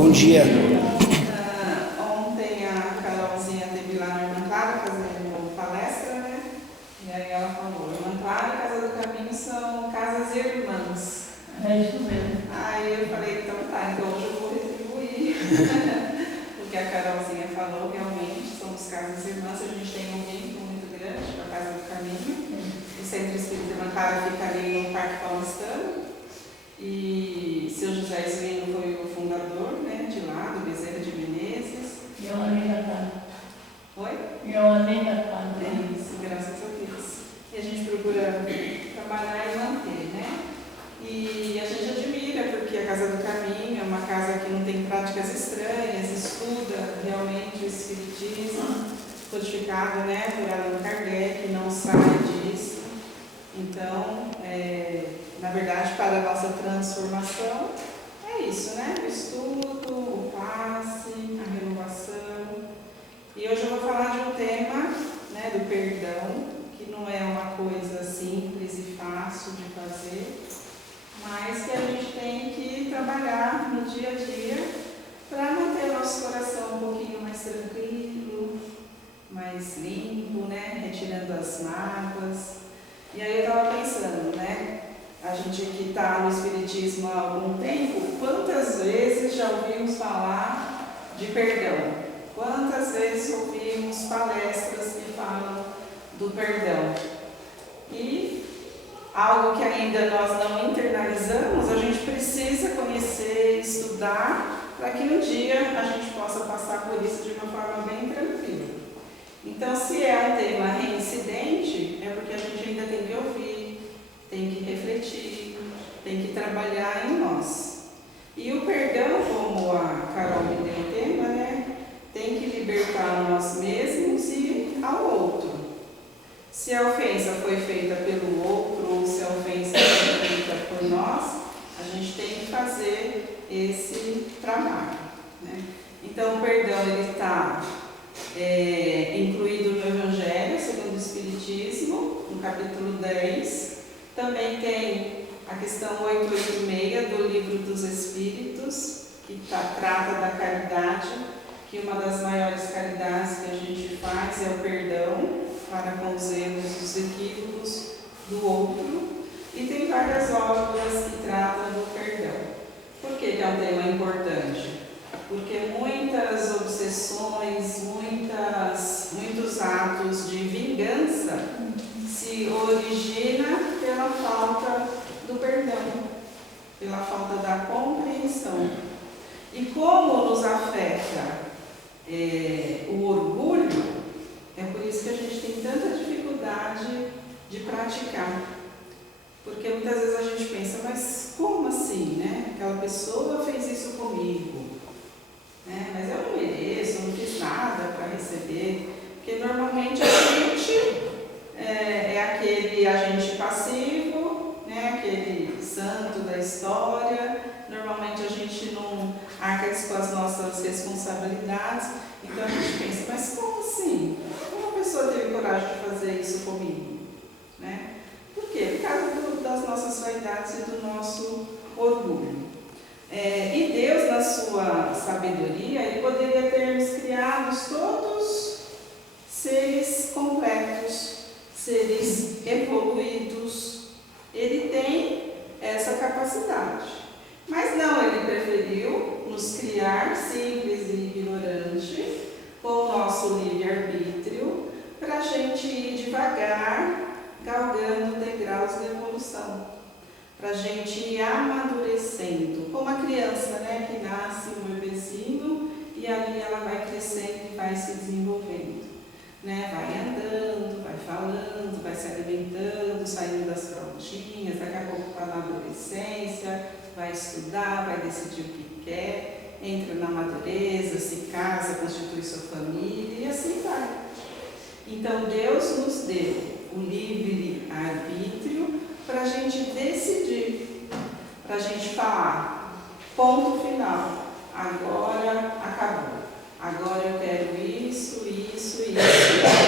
Bom dia. Ontem a Carolzinha esteve lá na Irmã Clara fazendo palestra, né? E aí ela falou, Irmã Clara e Casa do Caminho são casas irmãs. É isso mesmo. Aí eu falei, então tá, então hoje eu vou retribuir. O que a Carolzinha falou, realmente, somos casas irmãs, a gente tem um vínculo muito grande com a Casa do Caminho. O Centro Espírita Irmã Clara fica ali no Parque Paulistano. E seu José Svino foi o fundador, né, de lá, do Bezerra de Menezes. E eu andei na casa. Oi? E eu andei na casa. É isso, graças a Deus. E a gente procura trabalhar e manter, né? E a gente admira, porque a Casa do Caminho é uma casa que não tem práticas estranhas, estuda realmente o Espiritismo, codificado, né, por Allan Kardec, não sai disso. Então, na verdade, para a nossa transformação, é isso, né? O estudo, o passe, a renovação. E hoje eu vou falar de um tema, né, do perdão, que não é uma coisa simples e fácil de fazer, mas que a gente tem que trabalhar no dia a dia para manter nosso coração um pouquinho mais tranquilo, mais limpo, né? Retirando as mágoas. E aí eu estava pensando, né? A gente que está no Espiritismo há algum tempo, quantas vezes já ouvimos falar de perdão? Quantas vezes ouvimos palestras que falam do perdão? E algo que ainda nós não internalizamos, a gente precisa conhecer, estudar, para que um dia a gente possa passar por isso de uma forma bem tranquila. Então, se é um tema reincidente, é porque a gente ainda tem que ouvir, tem que refletir, tem que trabalhar em nós. E o perdão, como a Carol me deu o tema, né, tem que libertar nós mesmos e ao outro. Se a ofensa foi feita pelo outro ou se a ofensa foi feita por nós, a gente tem que fazer esse trabalho, né? Então, o perdão ele está incluído no Evangelho segundo o Espiritismo, no capítulo 10. Também tem a questão 886 do Livro dos Espíritos, que trata da caridade, que uma das maiores caridades que a gente faz é o perdão para com os erros e os equívocos do outro. E tem várias obras que tratam do perdão. Por que é um tema importante? Porque muitas obsessões, muitos atos de vingança se originam pela falta do perdão, pela falta da compreensão. E como nos afeta o orgulho, é por isso que a gente tem tanta dificuldade de praticar. Porque muitas vezes a gente pensa, mas como assim, né? Aquela pessoa fez isso comigo. Mas eu não mereço, eu não fiz nada para receber, porque normalmente a gente é aquele agente passivo, né? Aquele santo da história, normalmente a gente não arca com as nossas responsabilidades, então a gente pensa, mas como assim? Como a pessoa teve coragem de fazer isso comigo? Né? Por quê? Por causa das nossas vaidades e do nosso orgulho. E Deus, na sua sabedoria, Ele poderia ter nos criados todos seres completos, seres evoluídos. Ele tem essa capacidade. Mas não, Ele preferiu nos criar simples e ignorantes, com o nosso livre-arbítrio, para a gente ir devagar, galgando degraus da evolução. Para a gente ir amadurecendo, como a criança, né, que nasce um bebezinho e ali ela vai crescendo e vai se desenvolvendo, né? Vai andando, vai falando, vai se alimentando, saindo das frontinhas, daqui a pouco está na adolescência, vai estudar, vai decidir o que quer, entra na madureza, se casa, constitui sua família e assim vai. Então Deus nos deu o livre-arbítrio para a gente decidir, para a gente falar, ponto final, agora acabou, agora eu quero isso, na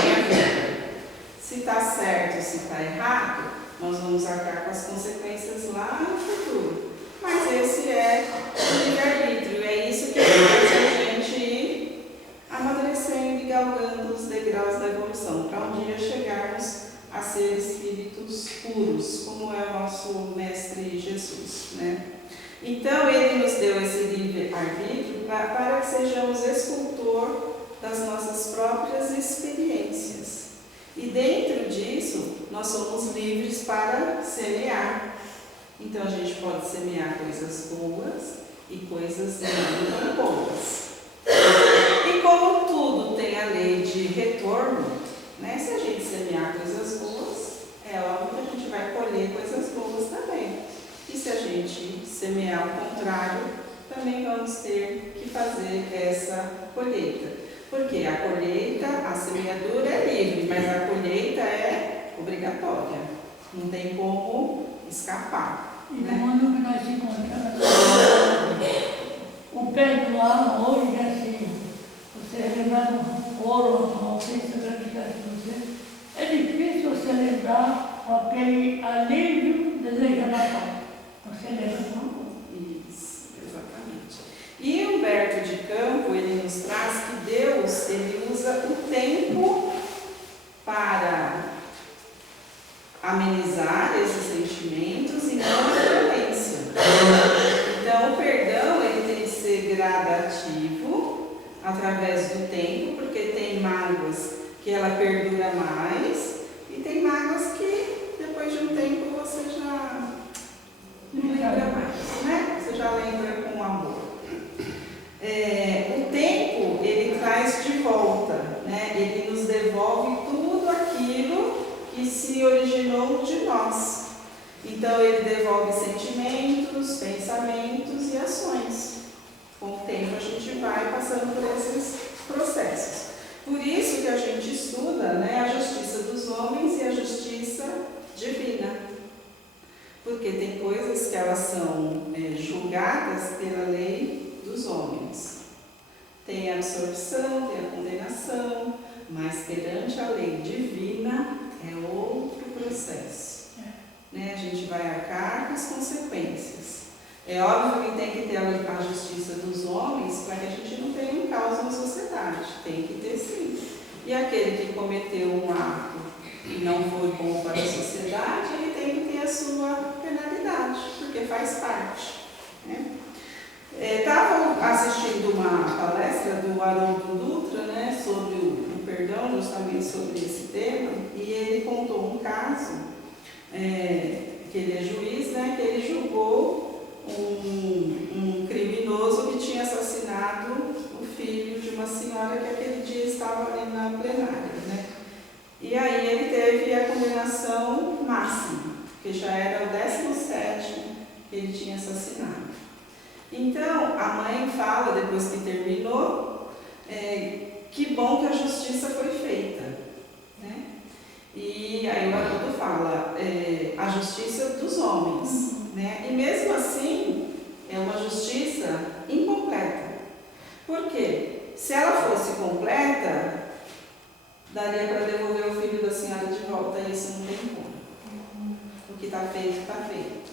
minha vida. Se está certo, se está errado, nós vamos arcar com as consequências lá no futuro. Mas esse é o livre-arbítrio, é isso que sejamos escultor das nossas próprias experiências. E dentro disso, nós somos livres para semear. Então a gente pode semear coisas boas e coisas não tão boas. E como tudo tem a lei de retorno, né? Se a gente semear coisas boas, é óbvio que a gente vai colher coisas boas também. E se a gente semear o contrário, também vamos ter que fazer essa colheita. Porque a colheita, a semeadura é livre, mas a colheita é obrigatória. Não tem como escapar. E no mundo que nós encontramos, o perdoar hoje é assim, você lembrar do ouro, uma ofensa grande que você, é difícil você lembrar aquele alívio desejando a paz. Você lembra, não? Isso, exatamente. E Humberto de Campos, ele nos traz que Deus, ele usa o tempo para amenizar esses sentimentos e não a violência. Então, o perdão, ele tem que ser gradativo, através do tempo, porque tem mágoas que ela perdura mais, e tem mágoas que, depois de um tempo, você já não lembra mais, né? Você já lembra com amor. O tempo, ele traz de volta, né? Ele nos devolve tudo aquilo que se originou de nós. Então, ele devolve sentimentos, pensamentos e ações. Com o tempo, a gente vai passando por esses processos. Por isso que a gente estuda, né, a justiça dos homens e a justiça divina. Porque tem coisas que elas são julgadas pela lei dos homens. Tem a absorção, tem a condenação, mas perante a lei divina é outro processo. Né? A gente vai arcar com as consequências. É óbvio que tem que ter a justiça dos homens para que a gente não tenha um caos na sociedade. Tem que ter sim. E aquele que cometeu um ato e não foi bom para a sociedade, ele tem que ter a sua penalidade, porque faz parte. Né? Estava assistindo uma palestra do Haroldo Dutra, né, sobre o perdão, justamente sobre esse tema, e ele contou um caso, que ele é juiz, né, que ele julgou um criminoso que tinha assassinado o filho de uma senhora que aquele dia estava ali na plenária. Né? E aí ele teve a condenação máxima, que já era o 17º que ele tinha assassinado. Então, a mãe fala, depois que terminou, que bom que a justiça foi feita. Né? E aí o Haroldo fala, a justiça dos homens. Né? E mesmo assim, é uma justiça incompleta. Por quê? Se ela fosse completa, daria para devolver o filho da senhora de volta, e isso não tem como. O que está feito, está feito.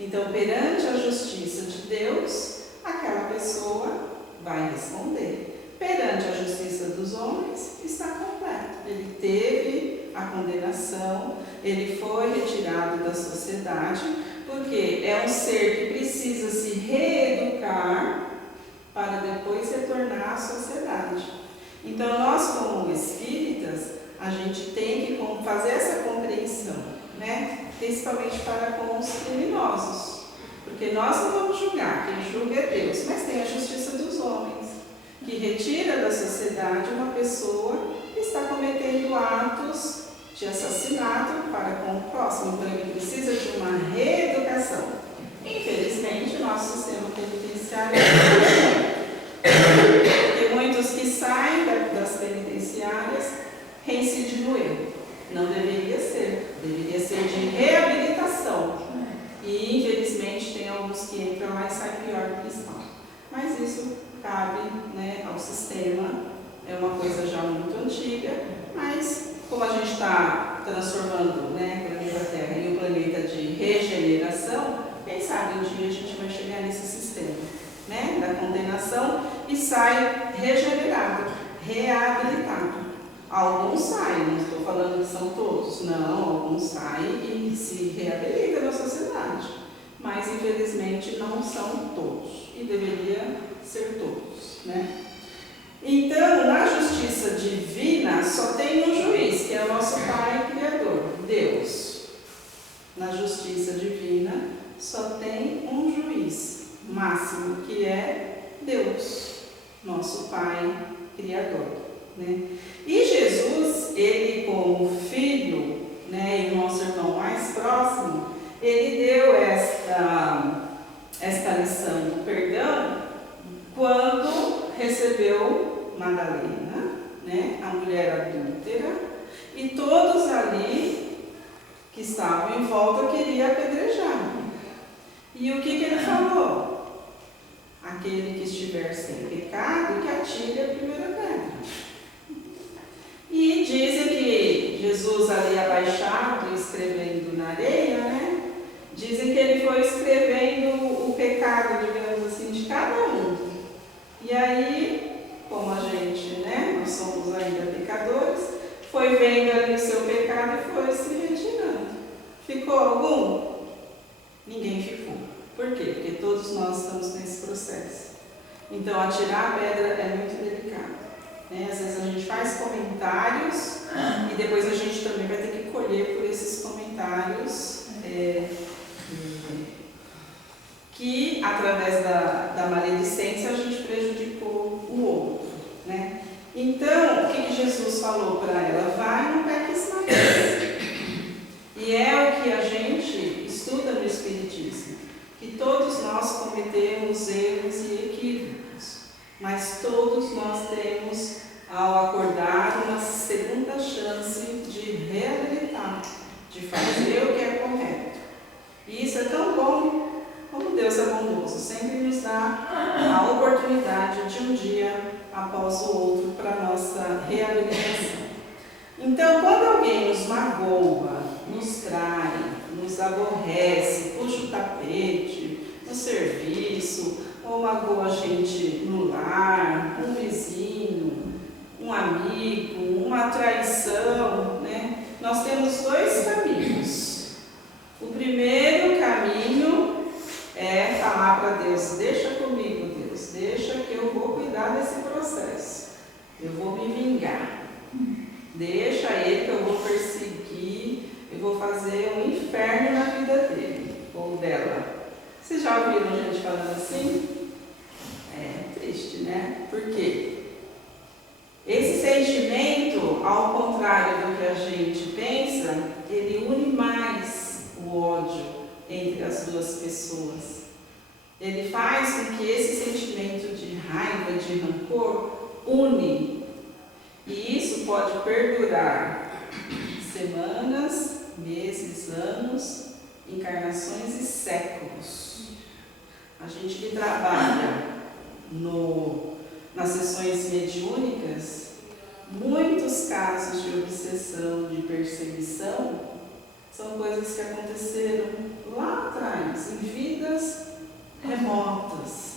Então, perante a justiça de Deus, aquela pessoa vai responder. Perante a justiça dos homens, está completo. Ele teve a condenação, ele foi retirado da sociedade, porque é um ser que precisa se reeducar para depois retornar à sociedade. Então, nós como espíritas, a gente tem que fazer essa compreensão, né? Principalmente para com os criminosos, porque nós não vamos julgar, quem julga é Deus, mas tem a justiça dos homens, que retira da sociedade uma pessoa que está cometendo atos de assassinato para com o próximo, então ele precisa de uma reeducação. Infelizmente, o nosso sistema penitenciário porque muitos que saem das penitenciárias reincidem no erro. Não deveria ser de reabilitação. E, infelizmente, tem alguns que entram lá e saem pior do que estão. Mas isso cabe, né, ao sistema, é uma coisa já muito antiga, mas como a gente está transformando, né, o planeta Terra em um planeta de regeneração, quem sabe um dia a gente vai chegar nesse sistema, né, da condenação e sai regenerado, reabilitado. Alguns saem, não estou falando que são todos, não, alguns saem e se reabilitam na sociedade, mas infelizmente não são todos, e deveria ser todos, né? nosso Pai Criador, né? E Jesus, ele como filho, né, e o nosso irmão mais próximo, ele deu esta lição do perdão quando recebeu Madalena, né, a mulher adúltera, e todos ali que estavam em volta queriam apedrejar. E o que ele falou? Aquele que estiver sem pecado, que atire a primeira pedra. E dizem que Jesus ali abaixado, escrevendo na areia, né? Dizem que ele foi escrevendo o pecado, digamos assim, de cada um. E aí, como a gente, né, nós somos ainda pecadores, foi vendo ali o seu pecado e foi se retirando. Ficou algum? Ninguém ficou. Por quê? Porque todos nós estamos nesse processo. Então, atirar a pedra é muito delicado, né? Às vezes a gente faz comentários e depois a gente também vai ter que colher por esses comentários que, através da maledicência, a gente prejudicou o outro, né? Então, o que Jesus falou para ela? Vai, não peques mais. E é o que a gente estuda no Espiritismo, que todos nós cometemos erros e equívocos, mas todos nós temos, ao acordar, uma segunda chance de reabilitar, de fazer o que é correto. E isso é tão bom, como Deus é bondoso, sempre nos dá a oportunidade de um dia após o outro para a nossa reabilitação. Então, quando alguém nos magoa, nos trai, nos aborrece, puxa o tapete no serviço, ou magoa a gente no lar, um vizinho, um amigo, uma traição, né? Nós temos dois caminhos. O primeiro caminho é falar para Deus: deixa comigo, Deus, deixa que eu vou cuidar desse processo, eu vou me vingar, deixa ele que eu vou perseguir, eu vou fazer um inferno na vida dele ou dela. Vocês já ouviram gente falando assim? É triste, né? Por quê? Esse sentimento, ao contrário do que a gente pensa, ele une mais o ódio entre as duas pessoas. Ele faz com que esse sentimento de raiva, de rancor, une. E isso pode perdurar semanas, meses, anos, encarnações e séculos. A gente que trabalha nas sessões mediúnicas, muitos casos de obsessão, de perseguição, são coisas que aconteceram lá atrás, em vidas remotas.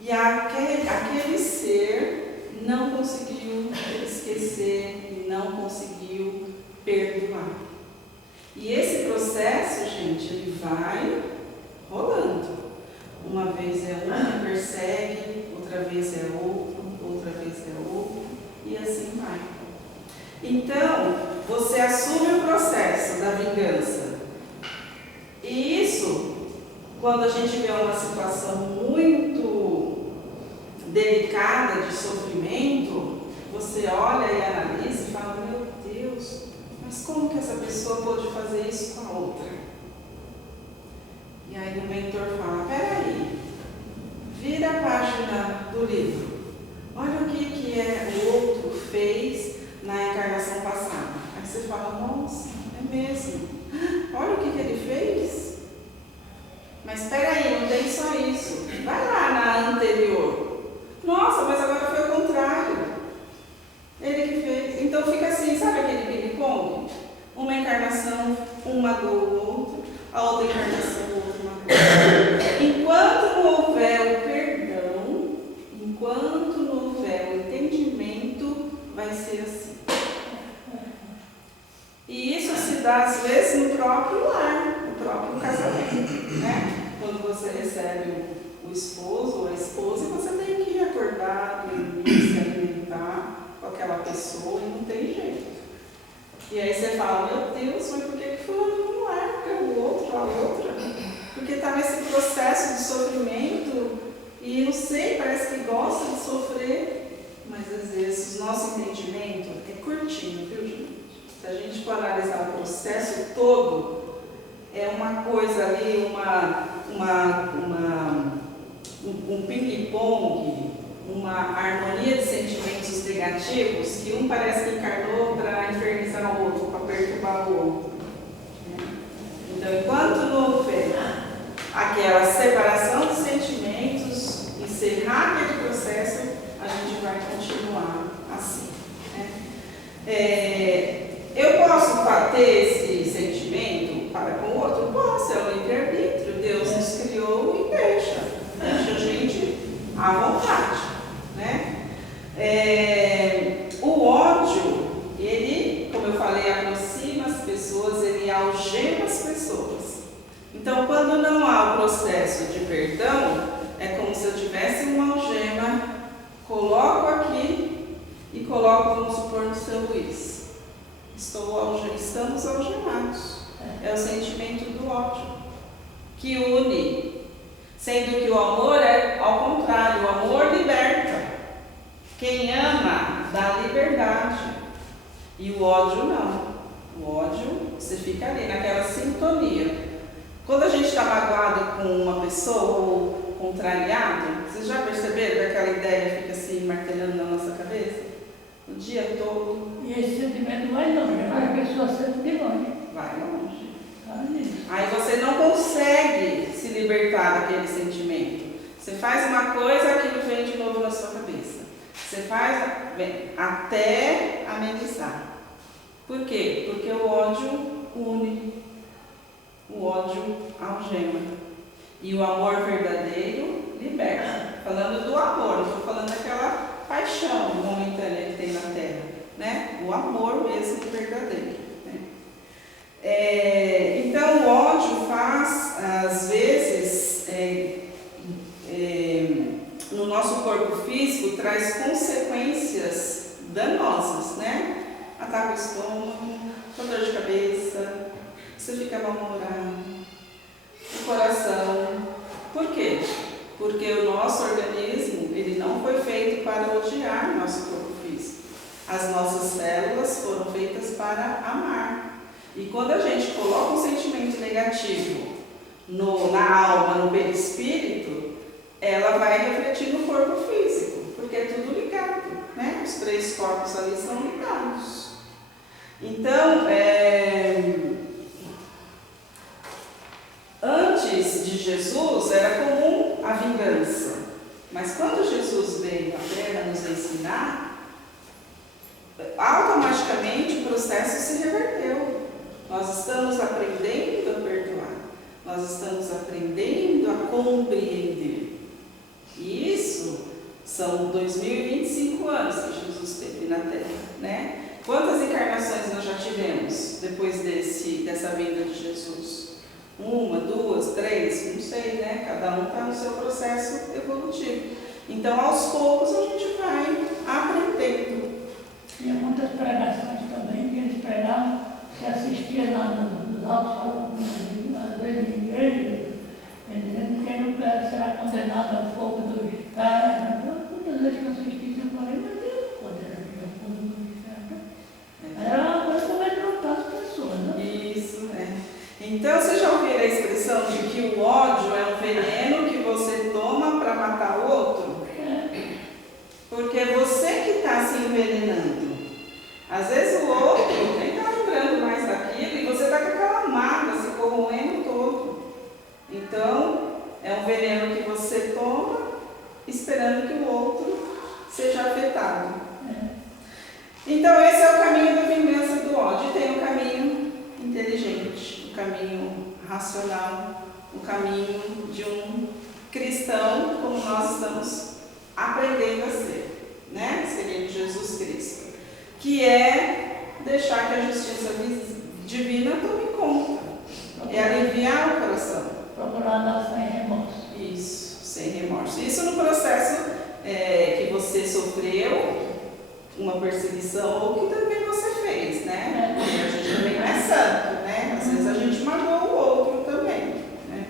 E aquele ser não conseguiu esquecer e não conseguiu perdoar. E esse processo, gente, ele vai rolando. Uma vez é um que persegue, outra vez é outro, outra vez é outro, e assim vai. Então, você assume o processo da vingança. E isso, quando a gente vê uma situação muito delicada de sofrimento, você olha e analisa e fala: meu Deus, mas como que essa pessoa pode fazer isso com a outra? E aí o mentor fala: peraí, vira a página do livro, olha o que o outro fez na encarnação passada. Aí você fala: nossa, é mesmo, olha o que ele fez. Mas peraí, não tem só isso, vai lá na anterior. Nossa, mas agora foi o contrário, ele que fez. Então fica assim, sabe aquele ping-pong? Uma encarnação, um magoa o outro, a outra encarnação o outro magoa. Enquanto não houver o perdão, enquanto não houver o entendimento, vai ser assim. E isso se dá às vezes no próprio lar, no próprio casamento, né? Quando você recebe o esposo ou a esposa, você tem que acordar, dormir, se alimentar com aquela pessoa e não tem jeito. E aí você fala: meu Deus, mas por que fulano não é? Porque o outro, a outra? Porque está nesse processo de sofrimento e não sei, parece que gosta for analisar o processo todo, é uma coisa ali, um ping-pong, uma harmonia de sentimentos negativos, que um parece que encarnou para infernizar o outro, para perturbar o outro. Então, enquanto não houver aquela separação dos sentimentos, encerrar aquele processo, a gente vai continuar assim. Eu posso ter esse sentimento para com o outro? Posso, é o livre-arbítrio. Deus nos criou e deixa a gente à vontade. Né? O ódio, ele, como eu falei, aproxima as pessoas, ele algema as pessoas. Então, quando não há o processo de perdão, é como se eu tivesse uma algema, coloco aqui e coloco, vamos supor, no seu Luiz. Estamos algemados. É o sentimento do ódio que une, sendo que o amor é ao contrário, o amor liberta. Quem ama dá liberdade e o ódio não. O ódio, você fica ali naquela sintonia. Quando a gente está magoado com uma pessoa ou contrariado, vocês já perceberam que aquela ideia fica assim martelando na nossa cabeça? O dia todo. E esse sentimento vai longe, a pessoa sente de longe. Vai longe. Aí você não consegue se libertar daquele sentimento. Você faz uma coisa, aquilo vem de novo na sua cabeça. Você faz até amenizar. Por quê? Porque o ódio une. O ódio algema. E o amor verdadeiro liberta. Falando do amor, não estou falando daquela paixão momentânea que tem na terra, né? O amor mesmo verdadeiro, né? Então o ódio faz, às vezes, no nosso corpo físico, traz consequências danosas, né? Ataca o estômago, dor de cabeça, você fica mal-humorado, o coração. Por quê? Porque o nosso organismo, ele não foi feito para odiar nosso corpo físico. As nossas células foram feitas para amar. E quando a gente coloca um sentimento negativo na alma, no perispírito, ela vai refletir no corpo físico, porque é tudo ligado, né? Os três corpos ali são ligados. Então, antes de Jesus era comum a vingança, mas quando Jesus veio à Terra nos ensinar, automaticamente o processo se reverteu. Nós estamos aprendendo a perdoar, nós estamos aprendendo a compreender. E isso são 2025 anos que Jesus esteve na Terra, né? Quantas encarnações nós já tivemos depois dessa vinda de Jesus? 1, 2, 3, não sei, né? Cada um está no seu processo evolutivo. Então, aos poucos, a gente vai aprendendo. Tinha muitas pregações também que eles pregavam, que assistia lá nos altos, às vezes em igreja, dizendo que quem não será condenado ao fogo do inferno. Muitas vezes que eu assisti, eu falei, meu Deus, condenaria ao fogo do inferno. Era uma coisa como é tratar as pessoas, né? Isso, Então, vocês já ouviram a expressão de que o ódio é um veneno que você toma para matar o outro? Porque é você que está se envenenando. Às vezes o outro nem está lembrando mais daquilo e você está com aquela mágoa, se corroendo todo. Então, é um veneno que você toma, esperando que o outro seja afetado. Então, esse é o caminho da vingança do ódio. E tem o caminho inteligente, o caminho racional, o caminho de um cristão, como nós estamos aprendendo a ser, né? Seria Jesus Cristo, que é deixar que a justiça divina tome conta, é aliviar o coração. Procurar andar sem remorso. Isso, sem remorso. Isso no processo que você sofreu, uma perseguição, ou que também você fez, né? Porque a gente também não é santo, né? Às vezes a gente magoou o outro também, né?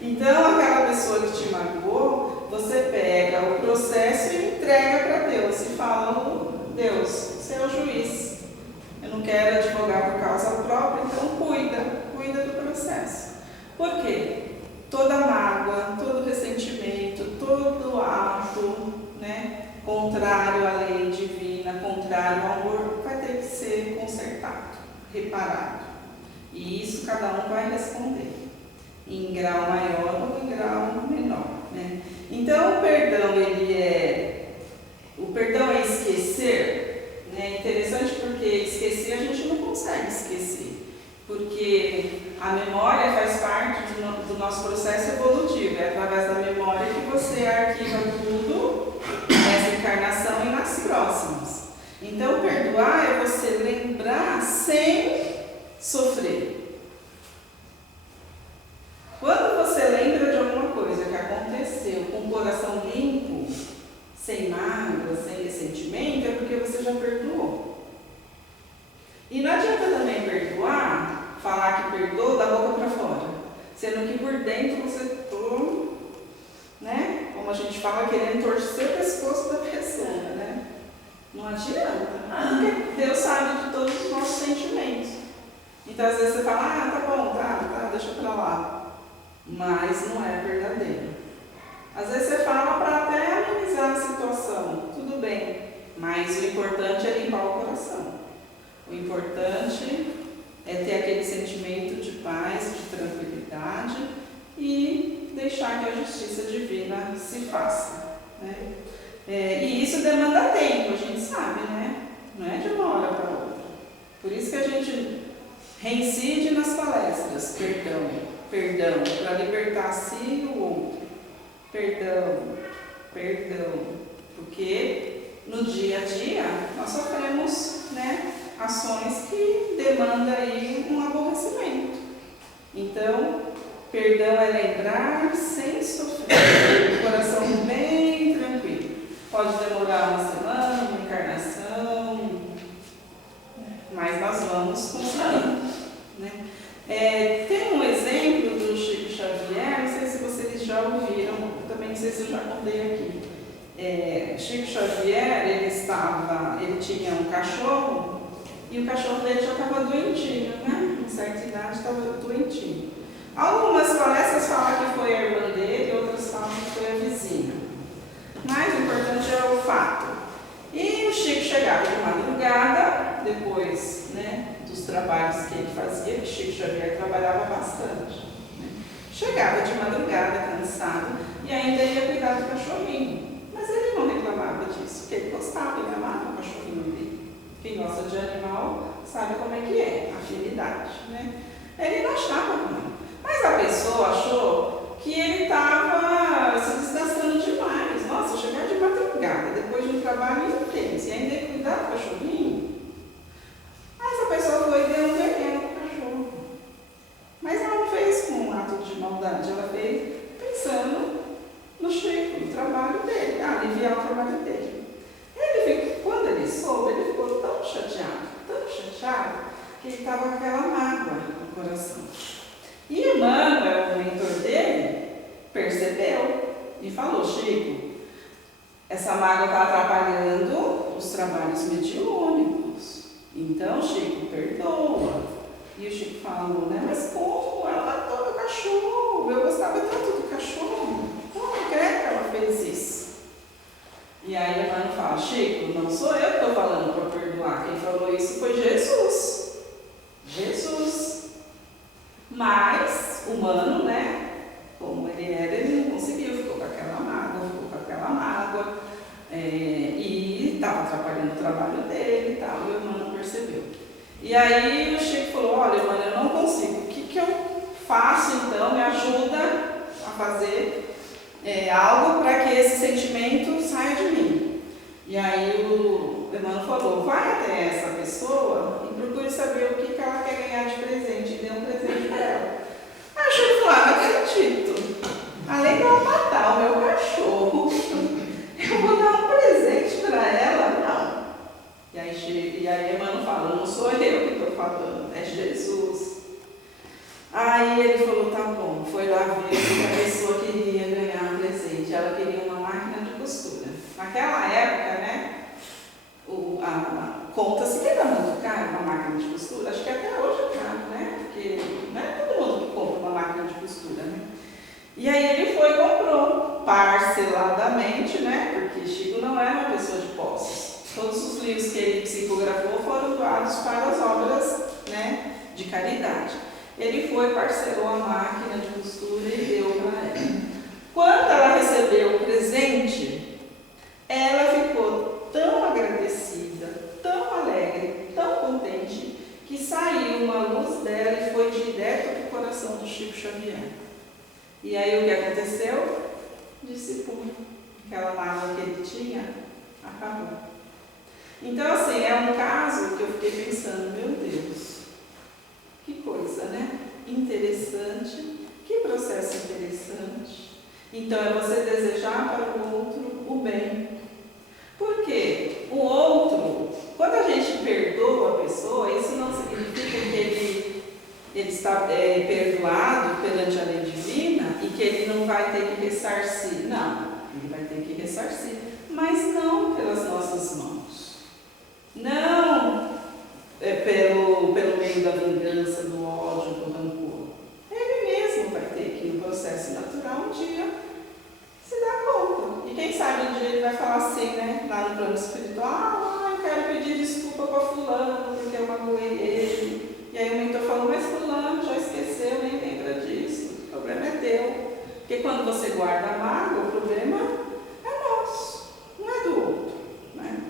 Então, aquela pessoa que te magoou, você pega o processo e entrega para Deus. E fala, Deus, você é o juiz. Eu não quero advogar por causa própria, então cuida do processo. Por quê? Toda mágoa, todo ressentimento, todo ato, né, contrário à lei divina, contrário ao amor, vai ter que ser consertado, reparado. E isso cada um vai responder, em grau maior ou em grau menor, né? Então, o perdão é esquecer, né? Interessante porque esquecer a gente não consegue esquecer, porque a memória faz parte do nosso processo evolutivo, é através da memória que você arquiva tudo nessa encarnação e nas próximas. Então, perdoar é você lembrar sem sofrer. Quando você lembra de alguma coisa que aconteceu com o coração limpo, sem mágoa, sem ressentimento, é porque você já perdoou. E não adianta também perdoar, falar que perdoou da boca para fora, sendo que por dentro você está, né? Como a gente fala, querendo torcer o pescoço da pessoa, né? Não adianta, porque Deus sabe de todos os nossos sentimentos. Então às vezes você fala, tá bom, tá, deixa pra lá. Mas não é verdadeiro. Às vezes você fala para até amenizar a situação, tudo bem, mas o importante é limpar o coração. O importante é ter aquele sentimento de paz, de tranquilidade e deixar que a justiça divina se faça, né? E isso demanda tempo, a gente sabe, né? Não é de uma hora para outra. Por isso que a gente reincide nas palestras, perdão, para libertar a si e o outro. Perdão, porque no dia a dia nós sofremos, né, ações que demandam aí um aborrecimento. Então, perdão é lembrar sem sofrer, o coração bem tranquilo. Pode demorar uma semana, uma encarnação, mas nós vamos conseguir, né? Tem um exemplo do Chico Xavier, não sei se vocês já ouviram, também não sei se eu já contei aqui. Chico Xavier, ele tinha um cachorro e o cachorro dele já estava doentinho, né? Em certa idade estava doentinho. Algumas palestras falam que foi a irmã dele, outras falam que foi a vizinha. Mas o importante é o fato. E o Chico chegava de madrugada, depois, né, dos trabalhos que ele fazia, que Chico Xavier trabalhava bastante, né? Chegava de madrugada, cansado, e ainda ia cuidar do cachorrinho. Mas ele não reclamava disso, porque ele gostava, ele amava o cachorrinho dele. Quem gosta de animal sabe como é que é, afinidade, né? Ele não achava ruim. Mas a pessoa achou que ele estava se desgastando demais. Nossa, chegar de madrugada, depois de um trabalho intenso, e ainda ia cuidar do cachorrinho. Mas a pessoa foi e deu um veneno para o cachorro. Mas ela não fez com um ato de maldade, ela fez pensando no Chico, no trabalho dele, aliviar o trabalho dele. Quando ele soube, ele ficou tão chateado, que ele estava com aquela mágoa no coração. E o Manuel, o mentor dele, percebeu e falou: Chico, essa mágoa está atrapalhando os trabalhos mediúnicos. Então, Chico, perdoa. E o Chico falou, né? Mas como? Ela matou meu cachorro. Eu gostava tanto do cachorro. Como é que ela fez isso? E aí a mãe fala: Chico, não sou eu que estou falando para perdoar. Quem falou isso foi Jesus. Mas, humano, né? Como ele era, ele não conseguiu, ficou com aquela mágoa, e estava atrapalhando o trabalho dele e tal, e o humano percebeu. E aí o Chico falou: olha, mano, eu não consigo, o que eu faço então? Me ajuda a fazer algo para que esse sentimento saia de mim. E aí o Emmanuel falou: vai até essa pessoa e procure saber o que ela quer ganhar de presente, e dê um presente para ela. Aí o Chico falou: não acredito, além de eu matar o meu cachorro, eu vou dar um presente para ela? Não. E aí Emmanuel falou: não sou eu que estou falando, é Jesus. Aí ele falou: tá bom, foi lá ver o que a pessoa queria ganhar um presente. Ela queria uma máquina de costura. livros que ele psicografou foram doados para as obras, né, de caridade. Ele foi, parcelou a máquina de costura e deu para ela. Quando ela recebeu o presente, ela ficou tão agradecida, tão alegre, tão contente, que saiu uma luz dela e foi direto para o coração do Chico Xavier. E aí o que aconteceu? Dissipou. Aquela mágoa que ele tinha acabou. Então, assim, é um caso que eu fiquei pensando, meu Deus, que coisa, né? Interessante, que processo interessante. Então, é você desejar para o outro o bem. Por quê? O outro, quando a gente perdoa a pessoa, isso não significa que ele está perdoado perante a lei divina e que ele não vai ter que ressarcir. Não, ele vai ter que ressarcir, mas não pelas nossas mãos. Não pelo meio da vingança, do ódio, do rancor. Ele mesmo vai ter que, no processo natural, um dia se dar conta. E quem sabe um dia ele vai falar assim, né, lá no plano espiritual, eu quero pedir desculpa para fulano, porque eu magoei ele. E aí o mentor falou, mas fulano já esqueceu, nem lembra disso. O problema é teu. Porque quando você guarda a mágoa, o problema é nosso, não é do outro. Né?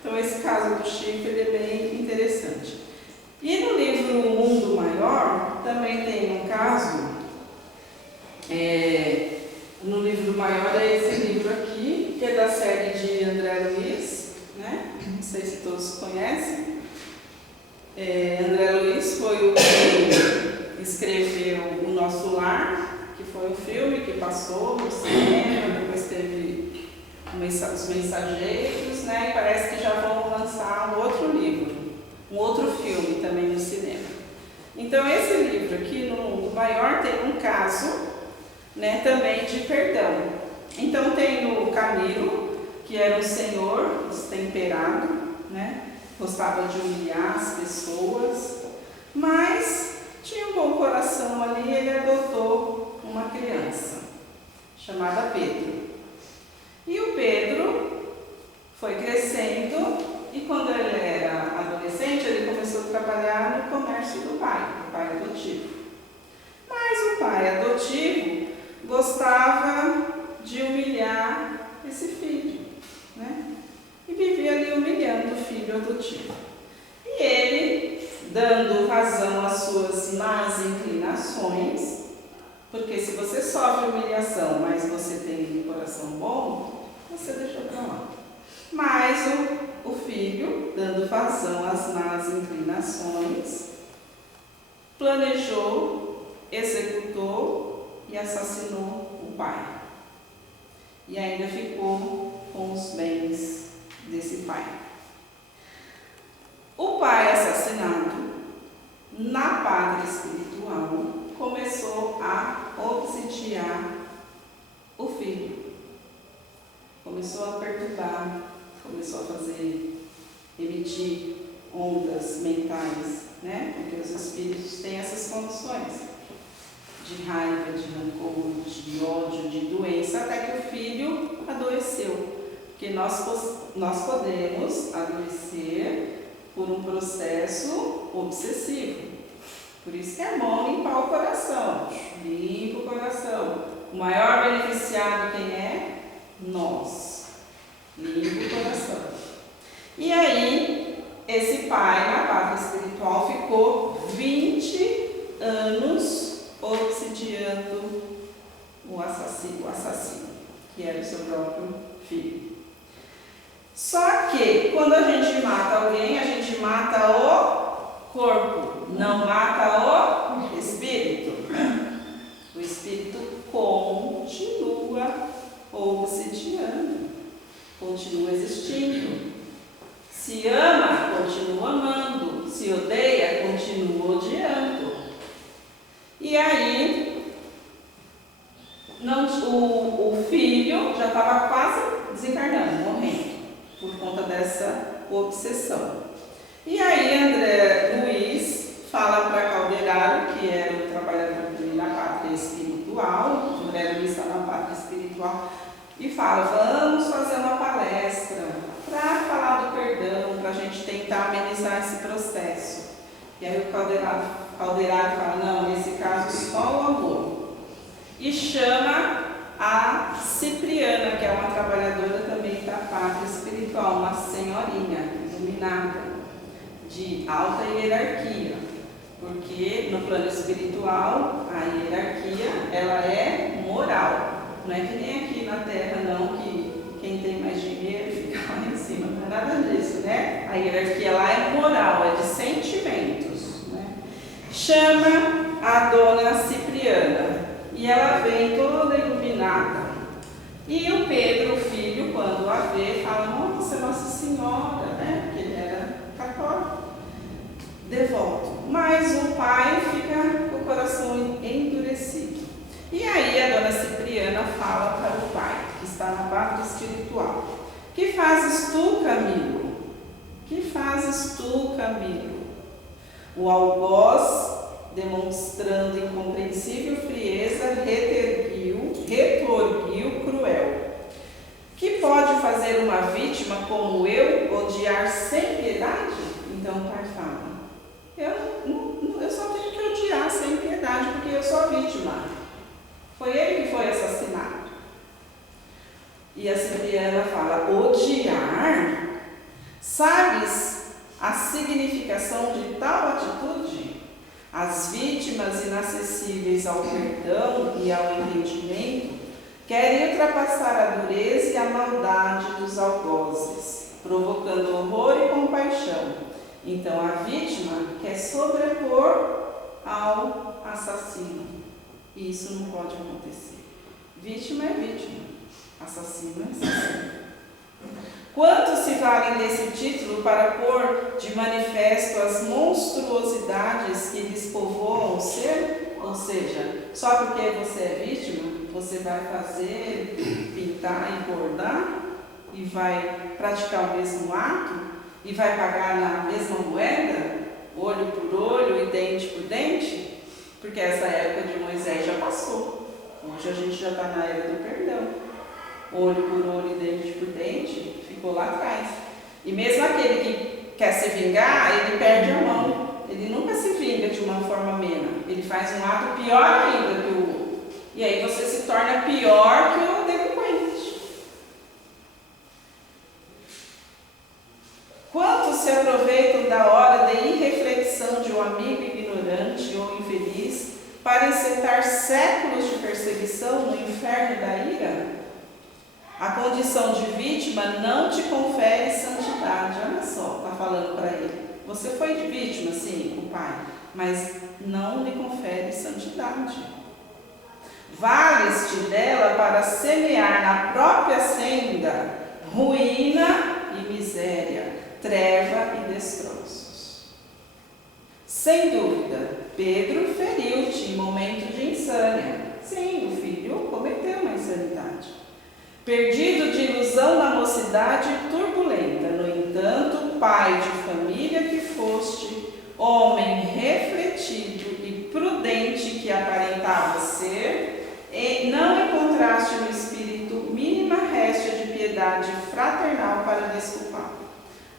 Então esse caso do Chico ele é bem interessante. E no livro O Mundo Maior, também tem um caso, no livro maior é esse livro aqui, que é da série de André Luiz, né? Não sei se todos conhecem. André Luiz foi o que escreveu O Nosso Lar, que foi um filme que passou no cinema, depois teve Os Mensageiros, né? E parece que já vão lançar um outro livro, um outro filme também no cinema. Então esse livro aqui, No Mundo Maior, tem um caso, né, também de perdão. Então tem o Camilo, que era um senhor destemperado, né? Gostava de humilhar as pessoas, mas tinha um bom coração ali e ele adotou uma criança, chamada Pedro. E o Pedro foi crescendo e quando ele era adolescente, ele começou a trabalhar no comércio do pai adotivo. Mas o pai adotivo gostava de humilhar esse filho, né? E vivia ali humilhando o filho adotivo. E ele, dando razão às suas más inclinações, porque se você sofre humilhação, mas você tem um coração bom, você deixa para lá. Mas o filho, dando razão às más inclinações, planejou, executou e assassinou o pai. E ainda ficou com os bens desse pai. O pai assassinado, na pátria espiritual, começou a obsidiar o filho. Começou a perturbar, começou a emitir ondas mentais, né? Porque os espíritos têm essas condições de raiva, de rancor, de ódio, de doença, até que o filho adoeceu. Porque nós podemos adoecer por um processo obsessivo. Por isso que é bom limpar o coração. Limpa o coração. O maior beneficiado quem é? Nós. Limpa o coração. E aí, esse pai, na pátria espiritual, ficou 20 anos obsidiando o assassino, que era o seu próprio filho. Só que, quando a gente mata alguém, a gente mata o corpo, não mata o espírito. O espírito continua obsidiando, continua existindo. Se ama, continua amando. Se odeia, continua odiando. E aí, o filho já estava quase desencarnando, morrendo, por conta dessa obsessão. E aí André Luiz fala para Calderaro, que era o trabalhador dele na pátria espiritual, André Luiz está na pátria espiritual, e fala, vamos fazer uma palestra para falar do perdão, para E aí o caldeirado fala, não, nesse caso só o amor. E chama a Cipriana, que é uma trabalhadora também da pátria espiritual, uma senhorinha iluminada, de alta hierarquia, porque no plano espiritual a hierarquia ela é moral, não é que nem aqui na Terra não, que quem tem mais dinheiro fica lá em cima, não é nada disso, né? A hierarquia lá é moral, é de sentimentos, né? Chama a dona Cipriana e ela vem toda iluminada. E o Pedro, o filho, quando a vê, fala, nossa, Nossa Senhora, né? Porque ele era católico, devoto. Mas o pai fica com o coração endurecido. E aí a dona Cipriana fala para o pai, que está na pátria espiritual, que fazes tu, Camilo? Que fazes tu, Camilo? O algoz, demonstrando incompreensível frieza, retorquiu cruel. Que pode fazer uma vítima como eu odiar sem piedade? Então o pai fala, eu só tenho que odiar sem piedade porque eu sou a vítima. Foi ele que foi assassinado. E a Cipriana fala, odiar? Sabes a significação de tal atitude? As vítimas inacessíveis ao perdão e ao entendimento querem ultrapassar a dureza e a maldade dos algozes, provocando horror e compaixão. Então a vítima quer sobrepor ao assassino. E isso não pode acontecer. Vítima é vítima, assassino é assassino. Quantos se valem desse título para pôr de manifesto as monstruosidades que despovoam o ser? Ou seja, só porque você é vítima, você vai fazer, pintar e bordar, e vai praticar o mesmo ato, e vai pagar na mesma moeda, olho por olho e dente por dente? Porque essa época de Moisés já passou. Hoje a gente já está na era do perdão. Olho por olho e dente por dente ficou lá atrás. E mesmo aquele que quer se vingar, ele perde a mão. Ele nunca se vinga de uma forma amena. Ele faz um ato pior ainda que o outro. E aí você se torna pior que o delinquente. Quantos se aproveitam da hora de irreflexão de um amigo ignorante ou infeliz para encetar séculos de perseguição no inferno da ira? A condição de vítima não te confere santidade. Olha só, está falando para ele. Você foi de vítima, sim, o pai, mas não lhe confere santidade. Vales-te dela para semear na própria senda ruína e miséria, treva e destroços. Sem dúvida, Pedro feriu-te em momento de insânia. Sim, o filho cometeu uma insanidade. Perdido de ilusão na mocidade turbulenta, no entanto, pai de família que foste, homem refletido e prudente que aparentava ser, e não encontraste no espírito mínima réstia de piedade fraternal para desculpar.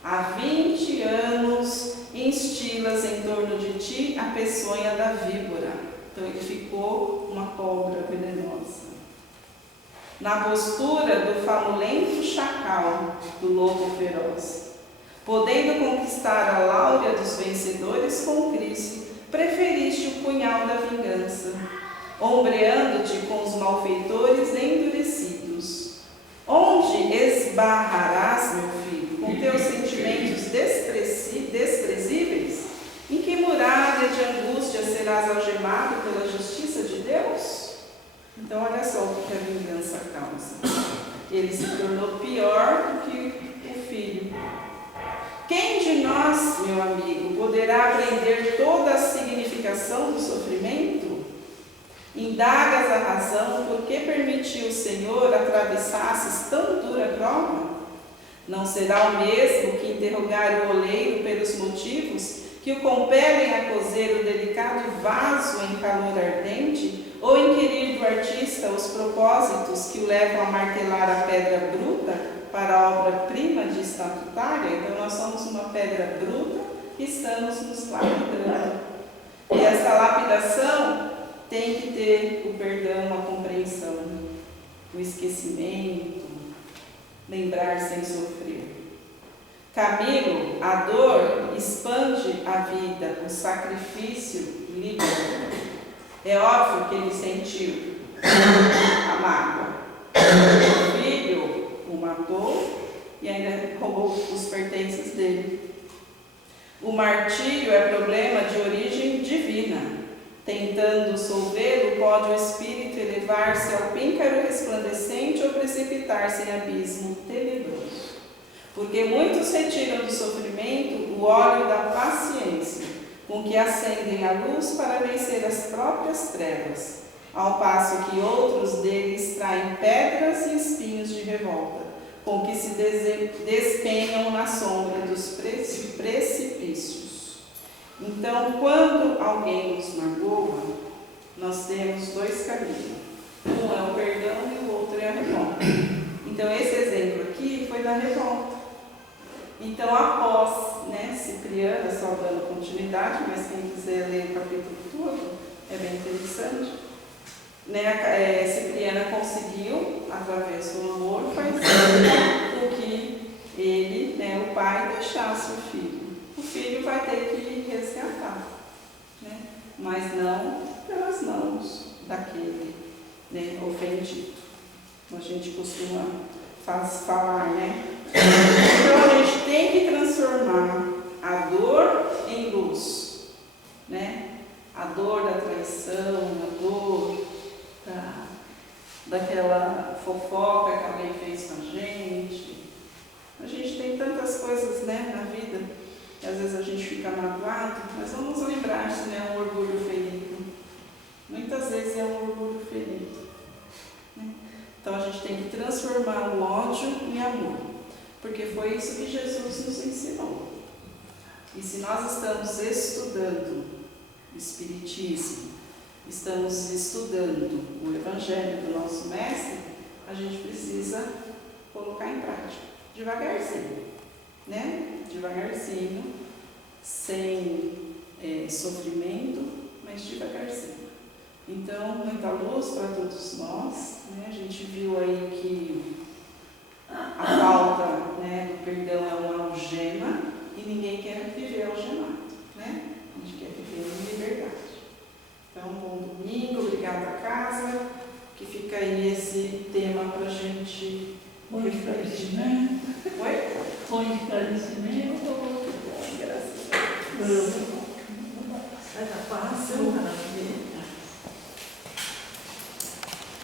Há 20 anos instilas em torno de ti a peçonha da víbora. Então ele ficou uma cobra venenosa. Na postura do famulento chacal, do lobo feroz. Podendo conquistar a láurea dos vencedores com Cristo, preferiste o punhal da vingança, ombreando-te com os malfeitores endurecidos. Onde esbarrarás, meu filho, com teus sentimentos desprezíveis? Em que muralha de angústia serás algemado pela justiça de Deus? Então, olha só o que a vingança causa. Ele se tornou pior do que o filho. Quem de nós, meu amigo, poderá aprender toda a significação do sofrimento? Indagas a razão por que permitiu o Senhor atravessasses tão dura prova? Não será o mesmo que interrogar o oleiro pelos motivos que o compelem a cozer o delicado vaso em calor ardente, ou inquirir do artista os propósitos que o levam a martelar a pedra bruta para a obra-prima de estatutária? Então nós somos uma pedra bruta estamos nos lapidando. E essa lapidação tem que ter o perdão, a compreensão, o esquecimento, lembrar sem sofrer. Camilo, a dor expande a vida, o sacrifício liberta. É óbvio que ele sentiu a mágoa. O filho o matou e ainda roubou os pertences dele. O martírio é problema de origem divina. Tentando solvê-lo, pode o espírito elevar-se ao píncaro resplandecente ou precipitar-se em abismo tenebroso. Porque muitos retiram do sofrimento o óleo da paciência, com que acendem a luz para vencer as próprias trevas, ao passo que outros dele extraem pedras e espinhos de revolta, com que se despenham na sombra dos precipícios. Então, quando alguém nos magoa, nós temos dois caminhos. Um é o perdão e o outro é a revolta. Então, esse exemplo aqui foi da revolta. Então, após, Cipriana, só dando continuidade, mas quem quiser ler o capítulo todo, é bem interessante. Cipriana conseguiu, através do amor, fazer com que ele, o pai, deixasse o filho. O filho vai ter que resgatar, mas não pelas mãos daquele ofendido. A gente costuma falar, Então a gente tem que transformar a dor em luz, A dor da traição, a dor daquela fofoca que alguém fez com a gente. A gente tem tantas coisas, na vida, que às vezes a gente fica magoado, mas vamos lembrar se não é um orgulho ferido. Muitas vezes é um orgulho ferido. Então a gente tem que transformar o ódio em amor, porque foi isso que Jesus nos ensinou. E se nós estamos estudando o Espiritismo, estamos estudando o Evangelho do nosso Mestre, a gente precisa colocar em prática, devagarzinho, Devagarzinho, sem sofrimento, mas devagarzinho. Então, muita luz para todos nós, A gente viu aí que a falta do perdão é uma algema e ninguém quer viver algemado, A gente quer viver em liberdade. Então, bom domingo, obrigada a casa, que fica aí esse tema para a gente refletir. Oi? Com esclarecimento. Graças a Deus. Sai da paz,